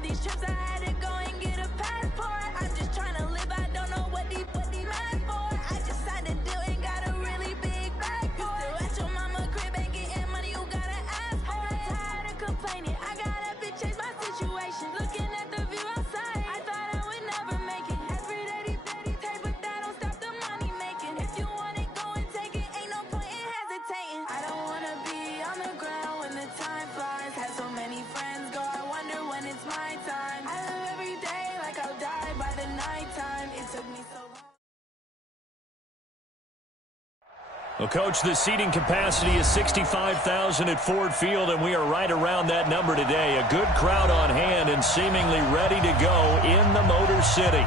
all these trips, I had to go and get a passport. I'm just trying to live, I don't know what these mad for. I just signed a deal and got a really big bag for it. Still at your mama crib and getting money, you gotta ask for it. I'm tired of complaining, I gotta change my situation. Looking at the view outside, I thought I would never make it. Every day they take, but that don't stop the money making. If you want it, go and take it, ain't no point in hesitating. I don't wanna be on the ground when the time flies. Had so many friends go, I wonder when it's my time. I live every day like I'll die by the nighttime. It took me so long. Well, Coach, the seating capacity is 65,000 at Ford Field, and we are right around that number today. A good crowd on hand and seemingly ready to go in the Motor City.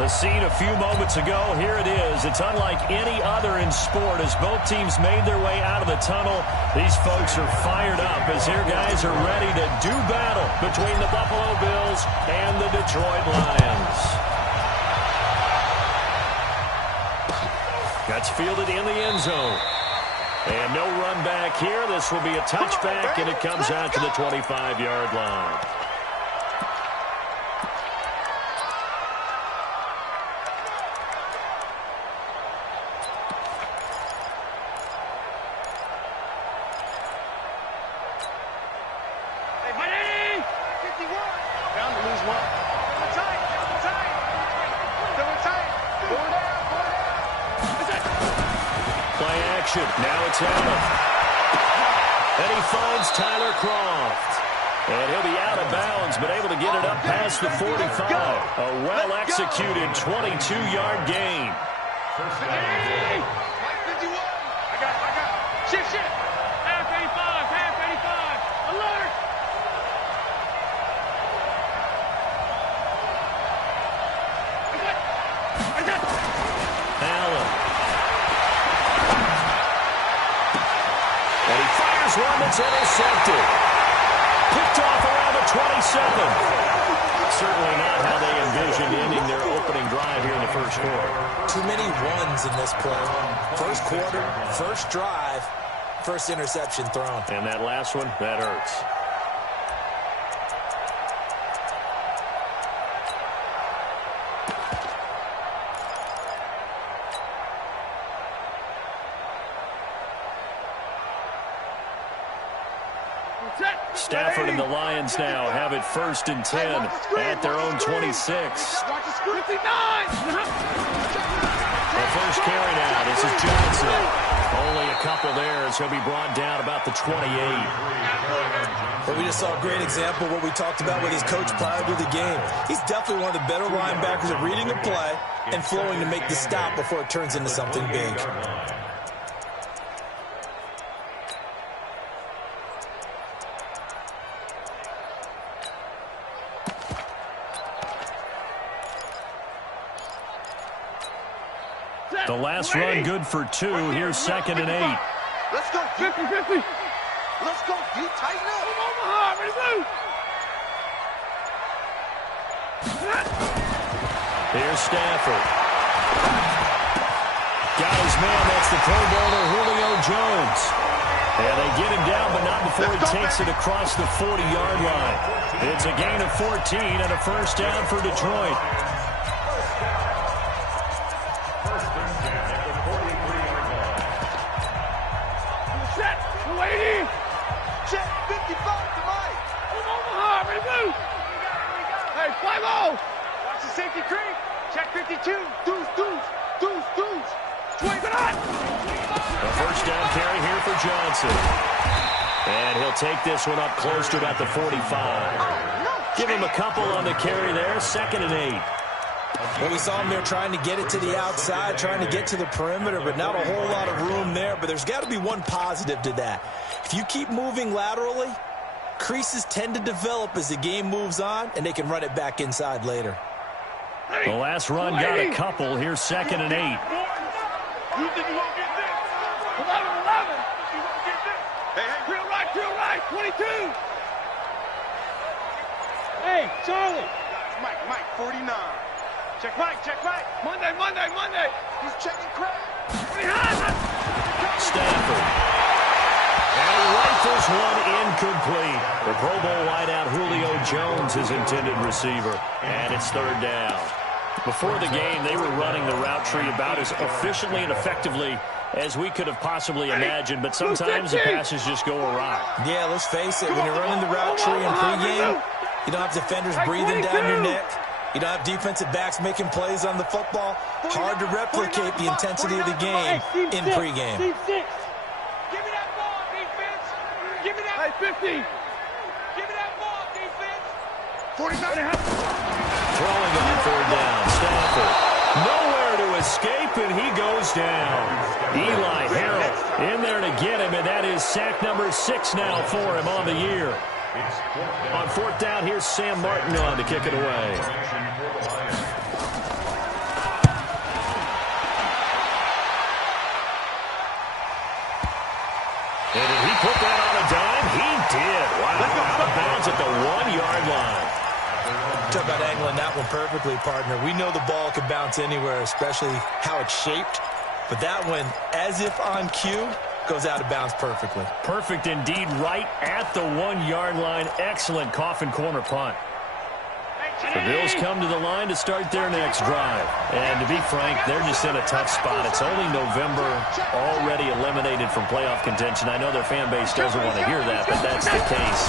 The scene a few moments ago, here it is. It's unlike any other in sport as both teams made their way out of the tunnel. These folks are fired up as their guys are ready to do battle between the Buffalo Bills and the Detroit Lions. That's fielded in the end zone. And no run back here. This will be a touchback, and it comes out to the 25-yard line. Hey, buddy! 51. Down to lose one. Double tight. Double tight. Four down. Play action. Now it's Allen. And he finds Tyler Croft. And he'll be out of bounds, but able to get it up past the 45. A well-executed 22-yard gain. Hey! 51. I got it. Shift. Half 85. Alert! Allen. And he fires one that's intercepted. Picked off around the 27. Certainly not how they envisioned ending their opening drive here in the first quarter. Too many ones in this play. First quarter, first drive, first interception thrown. And that last one, that hurts. Stafford and the Lions now have it 1st and 10 at their own 26. The first carry now. This is Johnson. Only a couple there as he'll be brought down about the 28. Well, we just saw a great example of what we talked about with his coach prior to the game. He's definitely one of the better linebackers at reading a play and flowing to make the stop before it turns into something big. The last run good for 2. Here's 2nd and 8. Let's go. 50-50. Let's go. You tighten up. Come on, Mahar. Ready to move. Here's Stafford. Got his man. That's the Pro Bowler Julio Jones. And they get him down, but not before he takes it across the 40-yard line. It's a gain of 14 and a first down for Detroit. Check 55 to Mike. Come on, Mahar. Ready to move. Hey, 5-0. Watch the safety creep. Check 52. Deuce. Swing it on. A first down carry here for Johnson. And he'll take this one up close to about the 45. Give him a couple on the carry there. 2nd and 8. Well, we saw him there trying to get it to the outside, trying to get to the perimeter, but not a whole lot of room there. But there's got to be one positive to that. If you keep moving laterally, creases tend to develop as the game moves on, and they can run it back inside later. The last run got a couple. Here's 2nd and 8. You think you won't get this? 11. You won't get this. Hey, real right, 22. Hey, Charlie. Mike, 49. Check Mike. Monday. He's checking Craig. Stafford. And he rifles one incomplete. The Pro Bowl wideout Julio Jones, his intended receiver. And it's third down. Before the game, they were running the route tree about as efficiently and effectively as we could have possibly imagined, but sometimes the passes just go awry. Yeah, let's face it, when you're running the route tree in pregame, you don't have defenders breathing down your neck. You don't have defensive backs making plays on the football. Hard to replicate the intensity of the game in pregame. Give me that ball, defense. Give me that. Hey, 50. Give me that ball, defense. 49. Throwing on third down, Stafford. Nowhere to escape, and he goes down. Eli Harrell in there to get him, and that is sack number 6 now for him on the year. On fourth down, here's Sam Martin on to kick it away. And did he put that on a dime? He did. Wow. Out of bounds at the 1-yard line. Talk about angling that one perfectly, partner. We know the ball can bounce anywhere, especially how it's shaped. But that one, as if on cue, goes out of bounds perfectly. Perfect indeed, right at the 1-yard line. Excellent coffin corner punt. The Bills come to the line to start their next drive. And to be frank, they're just in a tough spot. It's only November, already eliminated from playoff contention. I know their fan base doesn't want to hear that, but that's the case.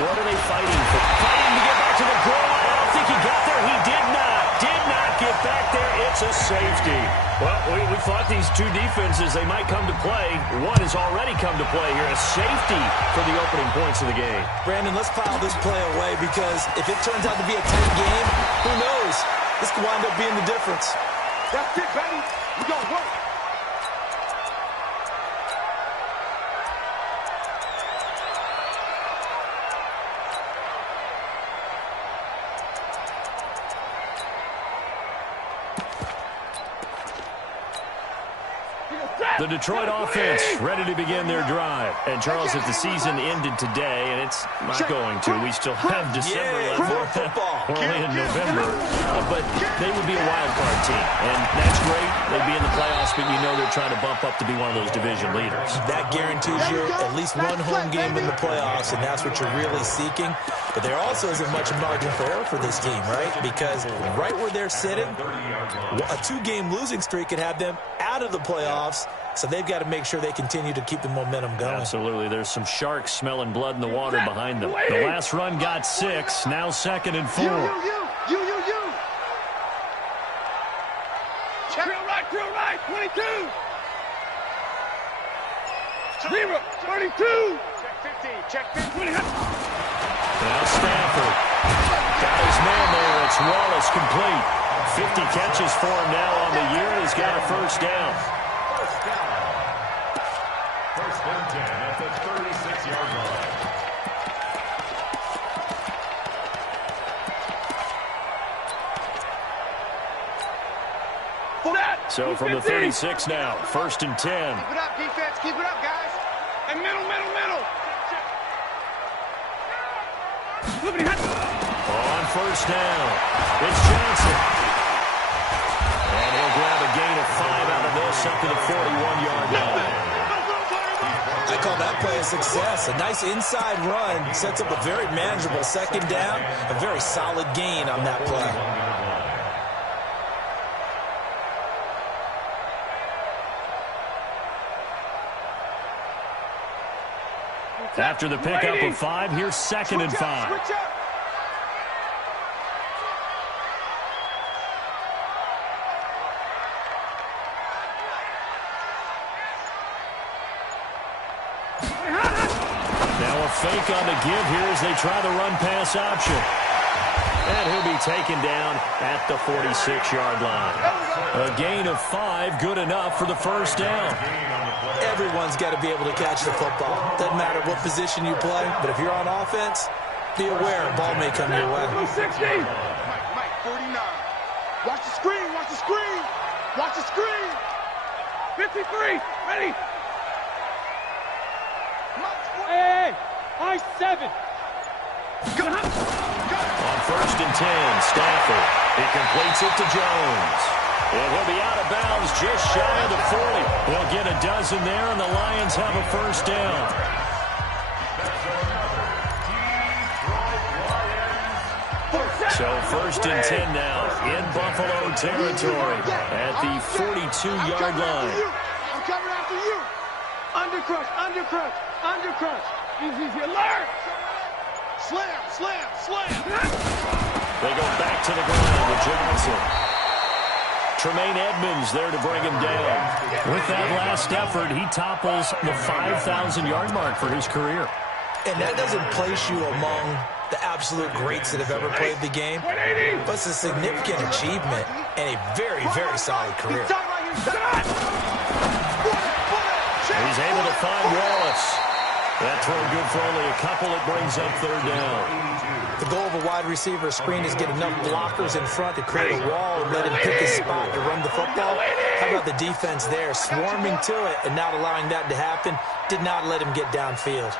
What are they fighting for? Fighting to get back to the goal line. I don't think he got there. He did not. Did not get back there. It's a safety. Well, we thought these two defenses, they might come to play. One has already come to play here. A safety for the opening points of the game. Brandon, let's pile this play away because if it turns out to be a tight game, who knows? This could wind up being the difference. That's it, baby. We gonna work. The Detroit offense ready to begin their drive. And, Charles, if the season ended today, and it's not going to, we still have December left. We're only in November. But they would be a wild card team. And that's great. They'd be in the playoffs, but you know they're trying to bump up to be one of those division leaders. That guarantees you at least one home game in the playoffs, and that's what you're really seeking. But there also isn't much margin for error for this team, right? Because right where they're sitting, a 2-game losing streak could have them out of the playoffs. So they've got to make sure they continue to keep the momentum going. Absolutely. There's some sharks smelling blood in the water behind them. The last run got 6. Now 2nd and 4. You. Drill right, 22. 0, 32. Check 50. Now Stafford. Got his man there. It's Wallace complete. 50 catches for him now on the year. He's got a first down. First and 10 at the 36-yard line. So from the 36 now, 1st and 10. Keep it up, defense. Keep it up, guys. And middle. On first down, it's Johnson. And he'll grab a gain of 5 out of this up to the 41-yard line. I call that play a success. A nice inside run sets up a very manageable 2nd down. A very solid gain on that play. After the pickup of 5, here's 2nd and 5. Switch up. Now a fake on the give here as they try the run-pass option. And he'll be taken down at the 46-yard line. A gain of 5, good enough for the first down. Everyone's got to be able to catch the football. Doesn't matter what position you play, but if you're on offense, be aware a ball may come your way. 60. Mike, 49. Watch the screen. Watch the screen. 53. Ready. Hey. High 7. On 1st and 10, Stafford. He completes it to Jones. And he'll be out of bounds just shy of the 40. He'll get a dozen there, and the Lions have a first down. So 1st and 10 now in Buffalo territory at the 42-yard line. I'm coming after you. Undercrush, undercrush, undercrush. Easy, alert. Slam, slam, slam. They go back to the ground with Johnson. Tremaine Edmonds there to bring him down. With that last effort, he topples the 5,000-yard mark for his career. And that doesn't place you among the absolute greats that have ever played the game, but it's a significant achievement and a very, very solid career. He's able to find Wallace. That throw good for only a couple. It brings up 3rd down. The goal of a wide receiver screen is get enough blockers in front to create a wall and let him pick his spot to run the football. How about the defense there, swarming to it and not allowing that to happen? Did not let him get downfield.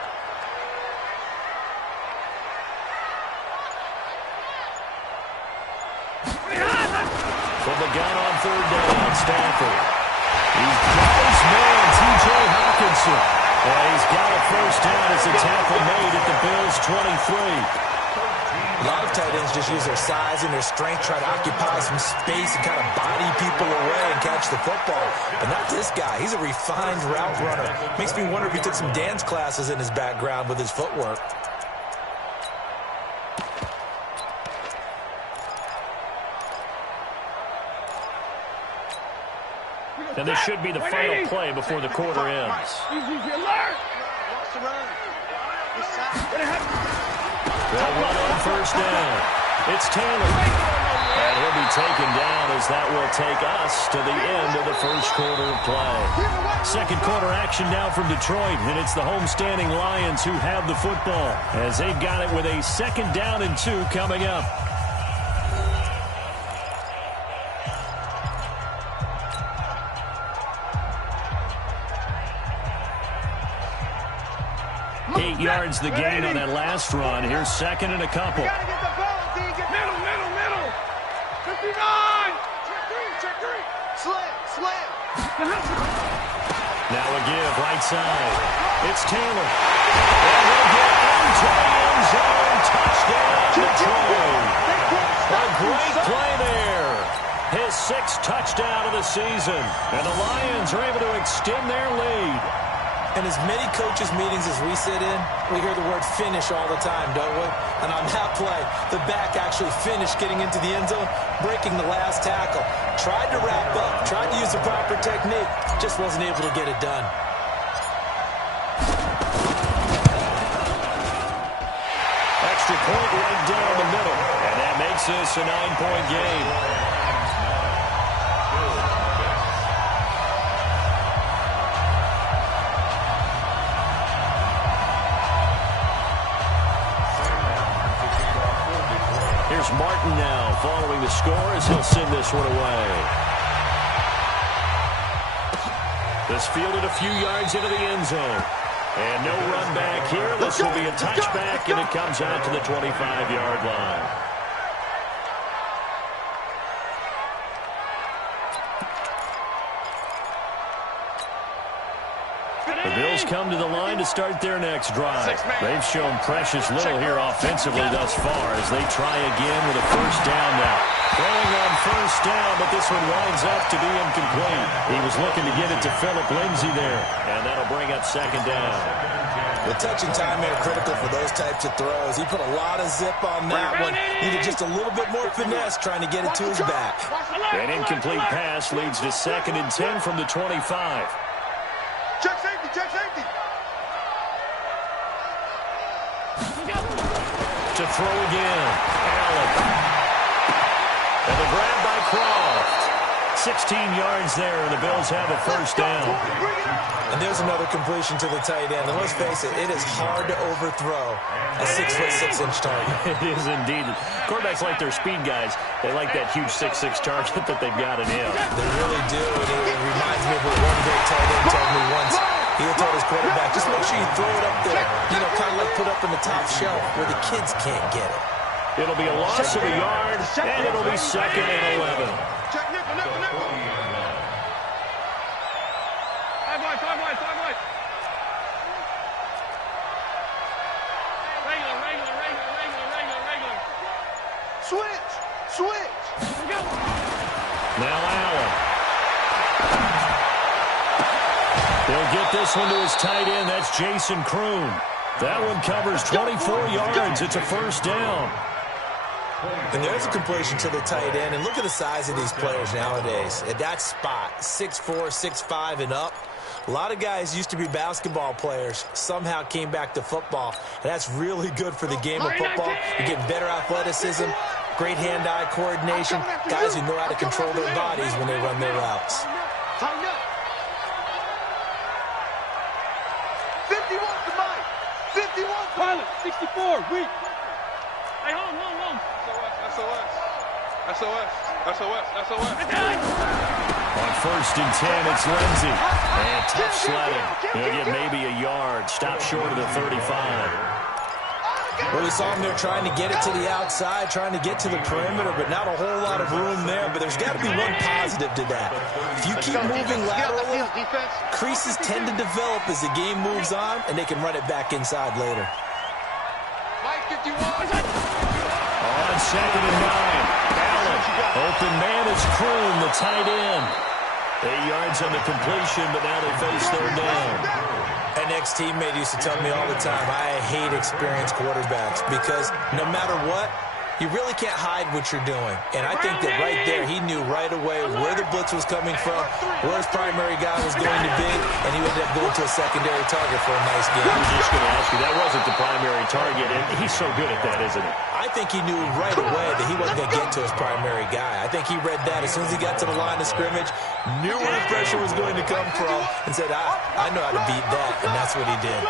From the gun on 3rd down, Stafford. He's got his man, T.J. Hawkinson. And he's got a 1st down as a tackle made at the Bills' 23. A lot of tight ends just use their size and their strength, try to occupy some space and kind of body people away and catch the football. But not this guy. He's a refined route runner. Makes me wonder if he took some dance classes in his background with his footwork. And this should be the final play before the quarter ends. They'll run on 1st down. It's Taylor. And he'll be taken down as that will take us to the end of the 1st quarter of play. 2nd quarter action now from Detroit, and it's the homestanding Lions who have the football as they've got it with a 2nd down and 2 coming up. Yards the gain on that last run. Here's 2nd and a couple. You gotta get the ball, D. Get middle. 59. Check three. Slam. Now a give, right side. It's Taylor. And he'll get into the end zone. Touchdown, Detroit. A great play there. His 6th touchdown of the season. And the Lions are able to extend their lead. In as many coaches' meetings as we sit in, we hear the word finish all the time, don't we? And on that play, the back actually finished getting into the end zone, breaking the last tackle. Tried to wrap up, tried to use the proper technique, just wasn't able to get it done. Extra point right down the middle, and that makes this a 9-point game. Here's Martin now following the score as he'll send this one away. This fielded a few yards into the end zone. And no run back here. This will be a touchback, and it comes out to the 25-yard line. The Bills come to the line to start their next drive. They've shown precious little here offensively thus far as they try again with a 1st down now. Throwing on 1st down, but this one winds up to be incomplete. He was looking to get it to Phillip Lindsay there, and that'll bring up 2nd down. The touch and time are critical for those types of throws. He put a lot of zip on that one. Needed just a little bit more finesse trying to get it to his back. An incomplete pass leads to 2nd and 10 from the 25. Check safety. To throw again. Allen. And the grab by Croft. 16 yards there, and the Bills have a 1st down. And there's another completion to the tight end. And let's face it, it is hard to overthrow a 6'6" target. It is indeed. Quarterbacks like their speed guys. They like that huge 6'6" target that they've got in him. They really do. And it reminds me of what one great tight end told me once. He told his quarterback, just make sure you throw it up there, kind of like put up in the top shelf where the kids can't get it. It'll be a loss of a yard, and it'll be 2nd and 11. Check nickel. Five wide. Regular. Switch. Now Allen. He'll get this one to his tight end. That's Jason Kroon. That one covers 24 yards. It's a first down. And there's a completion to the tight end. And look at the size of these players nowadays. At that spot, 6'4", 6'5", and up. A lot of guys used to be basketball players, somehow came back to football. And that's really good for the game of football. You're getting better athleticism, great hand-eye coordination, guys who know how to control their bodies when they run their routes. Tighten up. 51 to Mike. 51. Pilot, 64, weak. Hey, home. SOS. On first and 10, it's Lindsey. And tough sledding. He'll get maybe a yard. Stop short of the 35. Well, we saw him there trying to get it to the outside, trying to get to the perimeter, but not a whole lot of room there. But there's got to be one positive to that. If you keep moving laterally, creases tend to develop as the game moves on, and they can run it back inside later. Mike, 51. On second and 9. Allen. Open man is Kroon, the tight end. 8 yards on the completion, but now they face third down. An ex-teammate used to tell me all the time, I hate experienced quarterbacks because no matter what, you really can't hide what you're doing. And I think that right there, he knew right away where the blitz was coming from, where his primary guy was going to be, and he ended up going to a secondary target for a nice game. I was just going to ask you, that wasn't the primary target, and he's so good at that, isn't he? I think he knew right away that he wasn't going to get to his primary guy. I think he read that as soon as he got to the line of scrimmage, knew where the pressure was going to come from, and said, I know how to beat that, and that's what he did.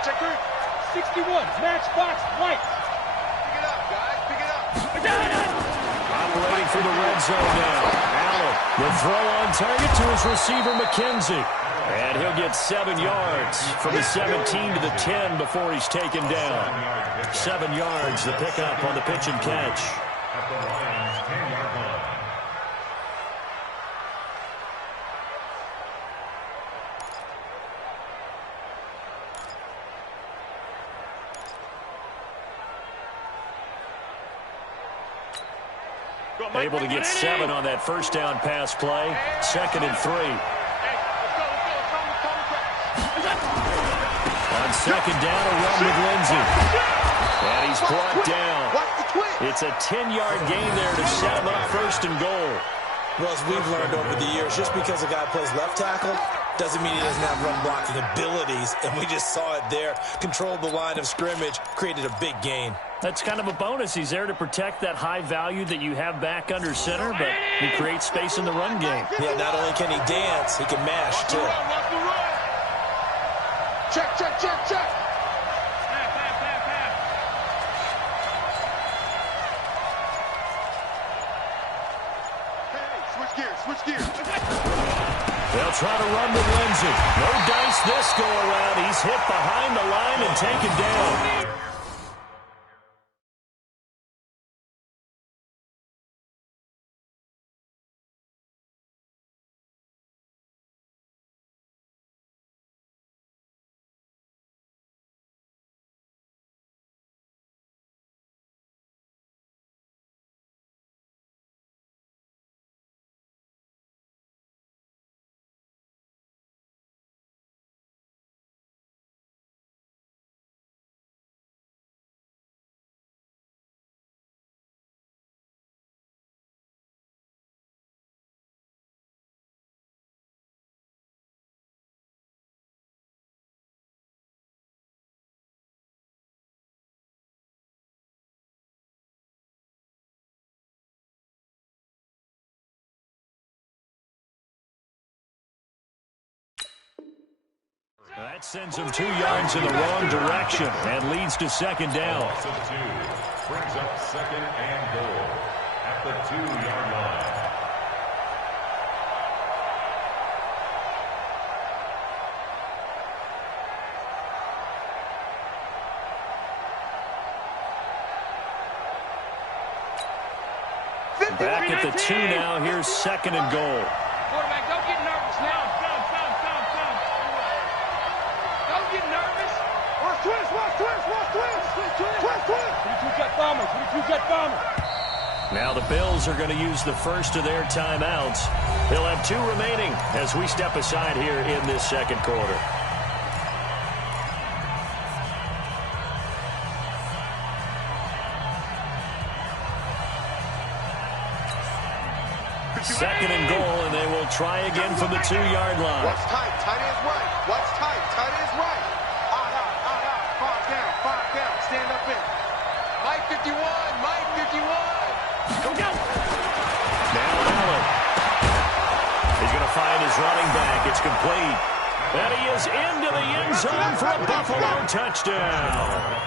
Check three. 61, matchbox, white. Pick it up, guys. Pick it up. Operating for the red zone now. Allen, the throw on target to his receiver, McKenzie. And he'll get 7 yards from the 17 to the 10 before he's taken down. 7 yards, the pickup on the pitch and catch. At the Lions' 10-yard line. Able to get 7 on that first down pass play. Second and 3. On second down, a run with Lindsey. And he's brought down. It's a 10-yard gain there to set him up first and goal. Well, as we've learned over the years, just because a guy plays left tackle doesn't mean he doesn't have run blocking abilities. And we just saw it there. Controlled the line of scrimmage, created a big gain. That's kind of a bonus. He's there to protect that high value that you have back under center, but he creates space in the run game. Yeah, not only can he dance, he can mash, too. Check. Switch gears. They'll try to run with Lindsey. No dice this go around. He's hit behind the line and taken down. That sends him 2 yards in the wrong direction and leads to second down. Loss of 2 brings up second and goal at the 2-yard line. Back at the 2 now. Here's second and goal. Quarterback, don't get nervous now. Don't get nervous. Watch twist. Jet bombers. We need 2 jet bombers. Now the Bills are going to use the first of their timeouts. They'll have 2 remaining as we step aside here in this second quarter. Second and goal, and they will try again from the 2-yard line. Watch tight. Tight is right. Watch tight. Tight is right. Out. 5 down. Stand up in. Mike 51. Mike 51. Go. Now Allen. He's going to find his running back. It's complete. And he is into the end zone for a Buffalo touchdown.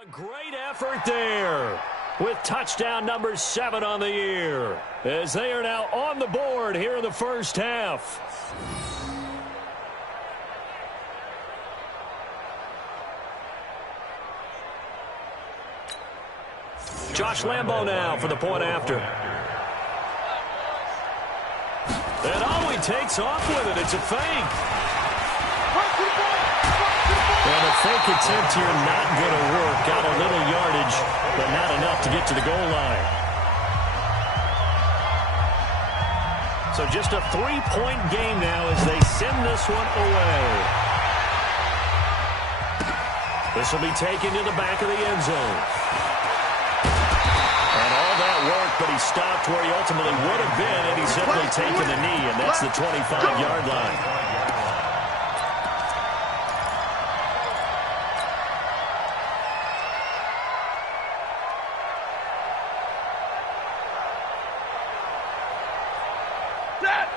A great effort there with touchdown number 7 on the year as they are now on the board here in the first half. Josh Lambo now for the point after. And he takes off with it. It's a fake. And a fake attempt here not going to work. Got a little yardage, but not enough to get to the goal line. So just a 3-point game now as they send this one away. This will be taken to the back of the end zone. And all that work, but he stopped where he ultimately would have been had he simply taken the knee, and that's the 25-yard line.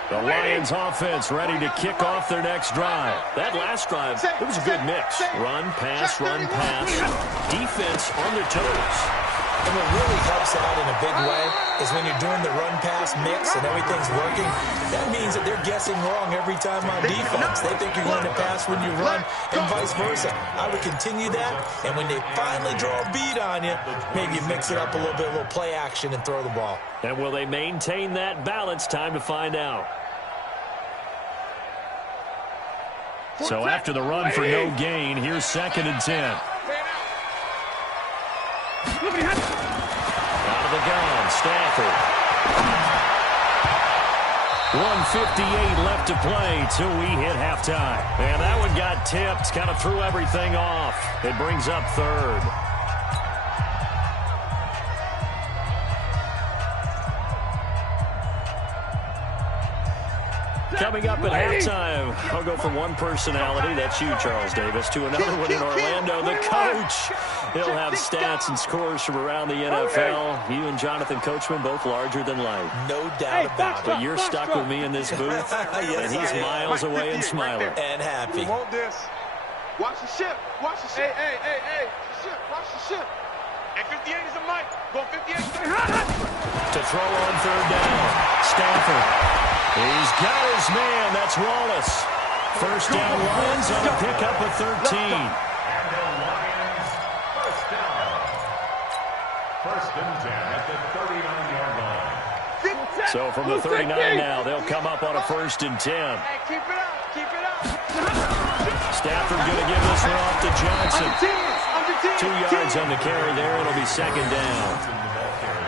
The Lions offense ready to kick off their next drive. That last drive, it was a good mix. Run, pass, defense on their toes. And what really helps out in a big way is when you're doing the run-pass mix and everything's working, that means that they're guessing wrong every time on defense. They think you're going to pass when you run and vice versa. I would continue that, and when they finally draw a beat on you, maybe you mix it up a little play action and throw the ball. And will they maintain that balance? Time to find out. So after the run for no gain, here's 2nd and 10. Out of the gun, Stafford. 1:58 left to play till we hit halftime. And that one got tipped, kind of threw everything off. It brings up 3rd. Coming up at halftime, I'll go from one personality, that's you, Charles Davis, to another one in Orlando, the coach. He'll have stats and scores from around the NFL. You and Jonathan Coachman, both larger than life. No doubt about it. But you're stuck with me in this booth, and he's miles away and smiling. And happy. We want this. Watch the ship. Watch the ship. Hey. Watch the ship. And 58 is a mic. Go 58. To throw on 3rd down. Stafford. He's got his man. That's Wallace. First down, Lions on a pickup of 13. And the Lions, first down. 1st and 10 at the 39-yard line. So from the 39 now, they'll come up on a 1st and 10. Hey, keep it up. Stafford going to give this one off to Johnson. 2 yards on the carry there. It'll be 2nd down.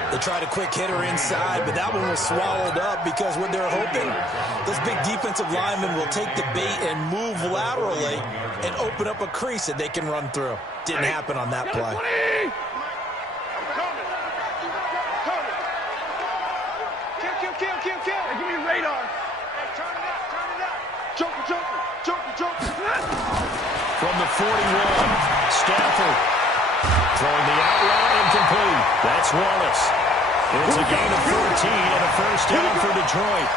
They tried a quick hitter inside, but that one was swallowed up because what they're hoping, those big defensive linemen will take the bait and move laterally and open up a crease that they can run through. Didn't happen on that play. Kill. Hey, give me radar. Hey, turn it up. Joker. From the 41, Stafford throwing the out route incomplete. That's Wallace. It's a gain of 13 and a first down for Detroit.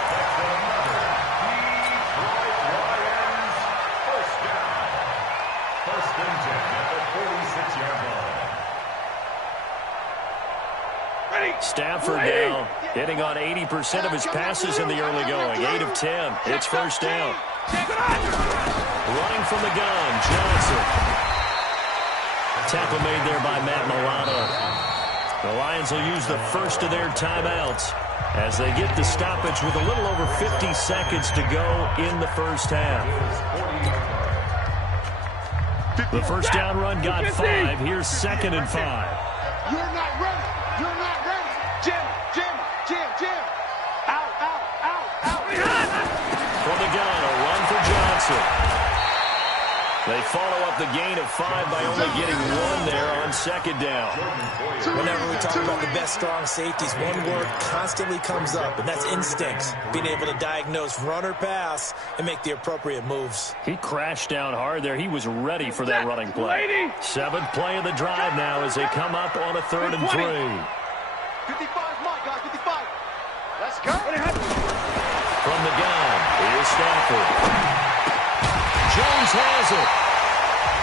First down. 1st and 10 at the 46-yard line. Stafford now hitting on 80% of his passes in the early going. 8 of 10. It's first down. Running from the gun, Johnson. tackle made there by Matt Milano. The Lions will use the first of their timeouts as they get the stoppage with a little over 50 seconds to go in the first half. The first down run got 5. Here's 2nd and 5. You're not ready. You're not ready. Jim. Out. From the gun, a run for Johnson. They follow up the gain of 5 by only getting 1 there on 2nd down. Whenever we talk about the best strong safeties, one word constantly comes up, and that's instincts. Being able to diagnose run or pass and make the appropriate moves. He crashed down hard there. He was ready for that running play. 7th play of the drive now as they come up on a 3rd and 3. 55's mine, guys. 55. Let's go. From the gun, here's Stafford. Jones has it.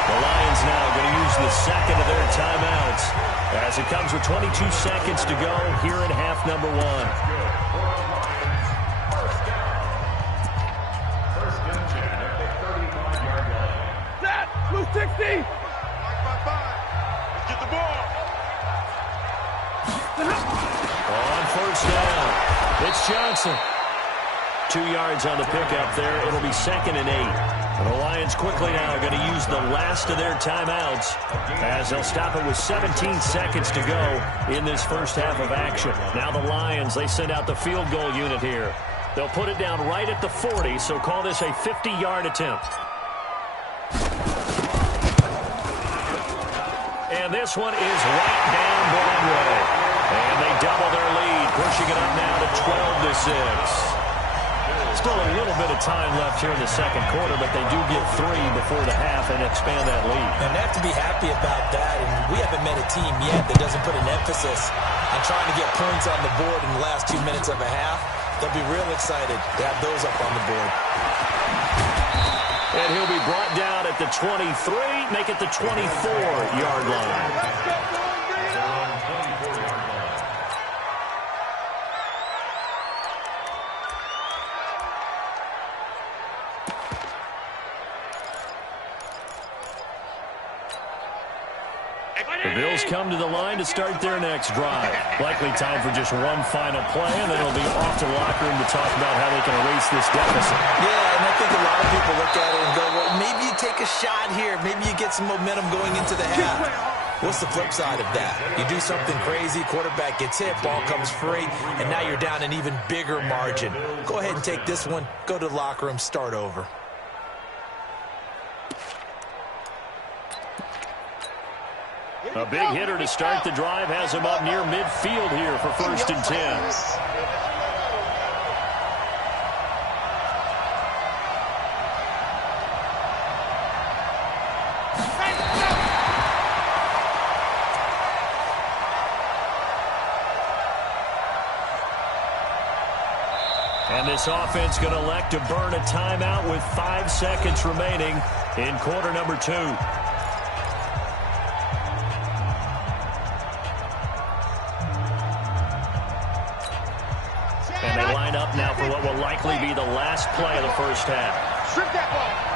The Lions now going to use the 2nd of their timeouts as it comes with 22 seconds to go here in half number 1. Set. Blue 60. 5. Let's get the ball. On 1st down, it's Johnson. 2 yards on the pickup there. It'll be 2nd and 8. And the Lions quickly now going to use the last of their timeouts as they'll stop it with 17 seconds to go in this first half of action. Now the Lions, they send out the field goal unit here. They'll put it down right at the 40, so call this a 50-yard attempt. And this one is right down Broadway. And they double their lead, pushing it up now to 12-6. Still a little bit of time left here in the 2nd quarter, but they do get 3 before the half and expand that lead. And they have to be happy about that, and we haven't met a team yet that doesn't put an emphasis on trying to get points on the board in the last 2 minutes of a half. They'll be real excited to have those up on the board. And he'll be brought down at the 23, make it the 24-yard line. The Bills come to the line to start their next drive. Likely time for just one final play, and then it'll be off to the locker room to talk about how they can erase this deficit. Yeah, and I think a lot of people look at it and go, well, maybe you take a shot here. Maybe you get some momentum going into the half. What's the flip side of that? You do something crazy, quarterback gets hit, ball comes free, and now you're down an even bigger margin. Go ahead and take this one, go to the locker room, start over. A big hitter to start the drive has him up near midfield here for 1st and 10. And this offense going to elect to burn a timeout with 5 seconds remaining in quarter number 2. And they line up now for what will likely be the last play of the first half. Strip that ball.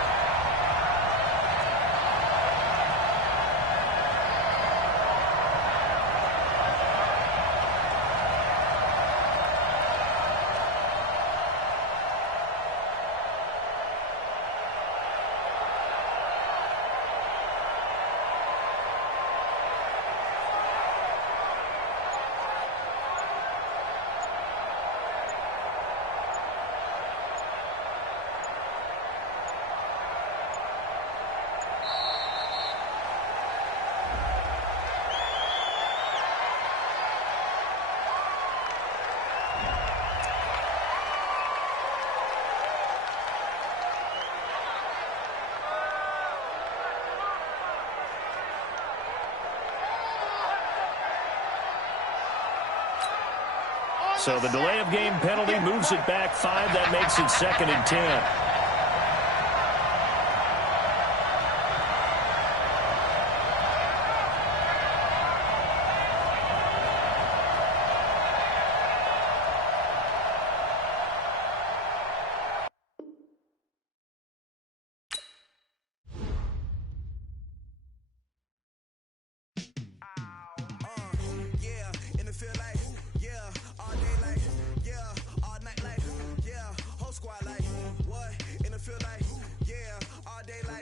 So the delay of game penalty moves it back 5. That makes it 2nd and 10. field like, yeah, all day like, yeah, all night like, yeah, whole squad like, what? In the field like, yeah, all day like.